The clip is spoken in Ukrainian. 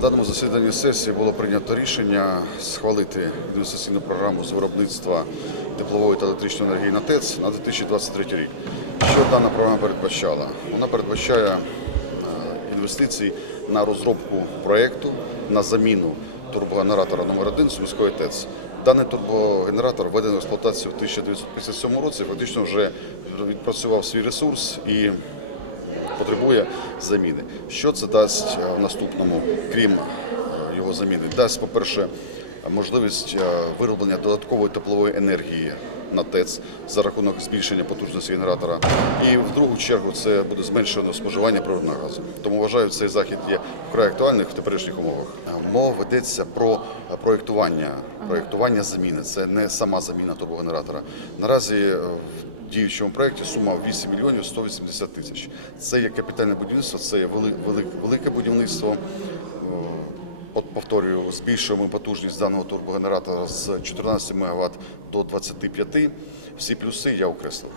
даному засіданні сесії було прийнято рішення схвалити інвестиційну програму з виробництва теплової та електричної енергії на ТЕЦ на 2023 рік. Що дана програма передбачала? Вона передбачає е, інвестицій на розробку проєкту на заміну турбогенератора номер 1 Сумської ТЕЦ. Даний турбогенератор введений в експлуатацію в 1957 році, фактично вже відпрацював свій ресурс і потребує заміни. Що це дасть е, в наступному, крім е, його заміни? Дасть, по-перше, можливість е, вироблення додаткової теплової енергії на ТЕЦ за рахунок збільшення потужності генератора. І в другу чергу це буде зменшено споживання природного газу. Тому вважаю, цей захід є вкрай актуальним в теперішніх умовах. Мова ведеться про проєктування, проєктування заміни. Це не сама заміна турбогенератора. Наразі діючому проєкті сума 8 мільйонів 180 тисяч. Це є капітальне будівництво, це є вели- вели- велике будівництво. От повторюю, збільшуємо потужність даного турбогенератора з 14 МВт до 25. Всі плюси я окреслив.